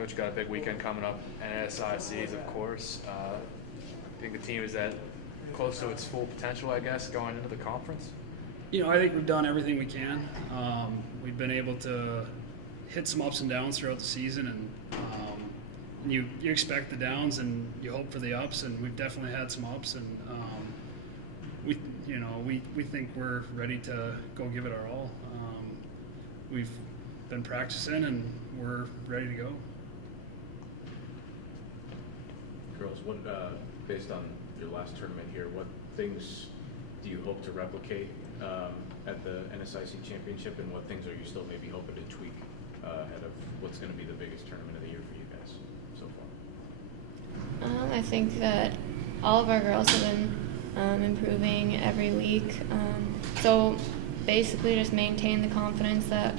Coach, got a big weekend coming up, NSICs, of course. I think the team is at close to its full potential, I guess, going into the conference. I think we've done everything we can. We've been able to hit some ups and downs throughout the season, and you expect the downs and you hope for the ups, and we've definitely had some ups, and we think we're ready to go give it our all. We've been practicing and we're ready to go. Girls, what based on your last tournament here, what things do you hope to replicate at the NSIC championship, and what things are you still maybe hoping to tweak ahead of what's going to be the biggest tournament of the year for you guys so far? I think that all of our girls have been improving every week. So basically just maintain the confidence that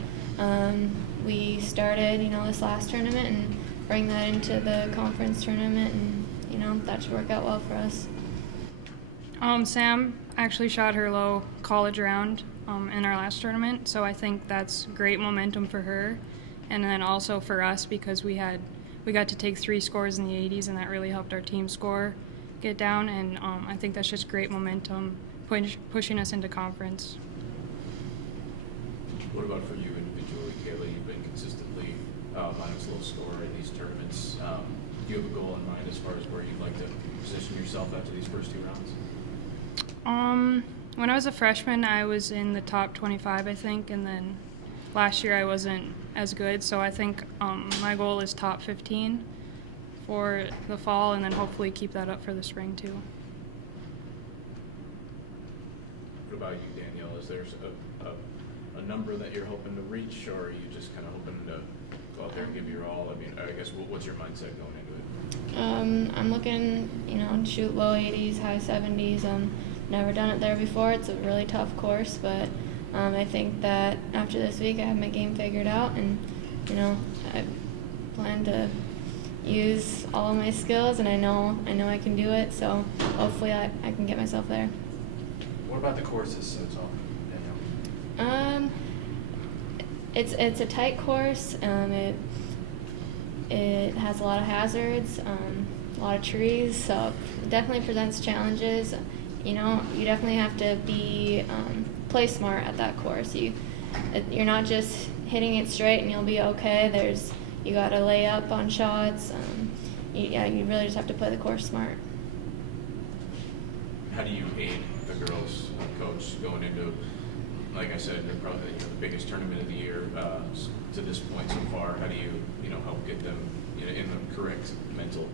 we started, this last tournament, and bring that into the conference tournament, and, that should work out well for us. Sam actually shot her low college round in our last tournament, so I think that's great momentum for her, and then also for us because we got to take 3 scores in the 80s, and that really helped our team score get down, and I think that's just great momentum pushing us into conference. What about for you individually, Kayla? You've been consistently minus low score in these tournaments. Do you have a goal in mind as far as where you'd like to position yourself after these first 2 rounds? When I was a freshman, I was in the top 25, I think, and then last year I wasn't as good, so I think my goal is top 15 for the fall, and then hopefully keep that up for the spring too. What about you, Danielle? Is there a number that you're hoping to reach, or are you just kind of hoping to go out there and give your all? I mean, I guess what's your mindset going into it? I'm looking, to shoot low 80s, high 70s. Never done it there before. It's a really tough course, but I think that after this week I have my game figured out, and I plan to use all of my skills, and I know I can do it. So hopefully I can get myself there. What about the courses so far, Danielle? It's a tight course. It has a lot of hazards, a lot of trees, so it definitely presents challenges. You definitely have to be play smart at that course. You're not just hitting it straight and you'll be okay. You got to lay up on shots. You really just have to play the course smart. How do you aid the girls, coach, going into, like I said, probably the biggest tournament of the year to this point so far? How do you help get them in the correct mental?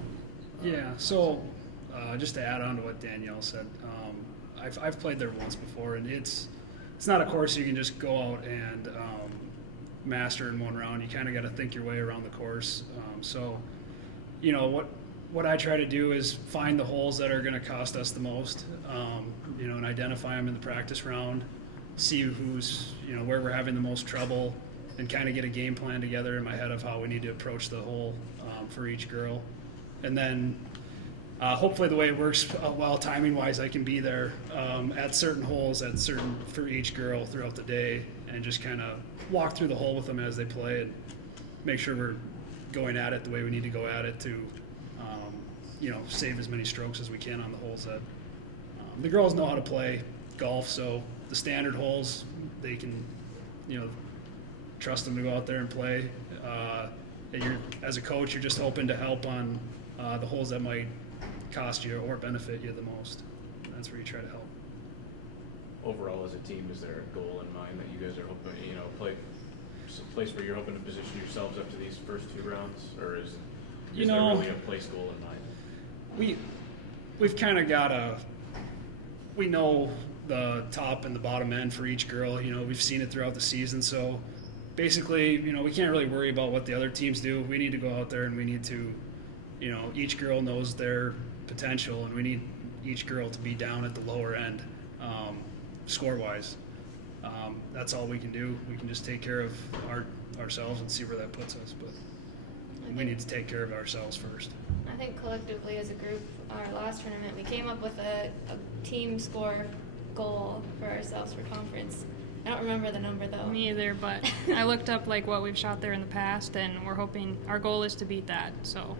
Yeah, so just to add on to what Danielle said, I've played there once before, and it's not a course you can just go out and master in one round. You kind of got to think your way around the course. What I try to do is find the holes that are going to cost us the most, and identify them in the practice round, see who's where we're having the most trouble, and kind of get a game plan together in my head of how we need to approach the hole for each girl, and then hopefully the way it works well timing wise, I can be there at certain holes for each girl throughout the day, and just kind of walk through the hole with them as they play and make sure we're going at it the way we need to go at it to save as many strokes as we can on the holes that the girls know how to play golf. So the standard holes, they can trust them to go out there and play. As a coach, you're just hoping to help on the holes that might cost you or benefit you the most. That's where you try to help. Overall, as a team, is there a goal in mind that you guys are hoping, a place where you're hoping to position yourselves after these first 2 rounds, or is there really a place goal in mind? We've kind of we know the top and the bottom end for each girl. We've seen it throughout the season, so basically, we can't really worry about what the other teams do. We need to go out there and we need to, each girl knows their potential, and we need each girl to be down at the lower end, score-wise. That's all we can do. We can just take care of ourselves and see where that puts us, but we need to take care of ourselves first. I think collectively as a group, our last tournament, we came up with a team score goal for ourselves for conference, I don't remember the number though. Me either, but I looked up like what we've shot there in the past, and we're hoping our goal is to beat that. So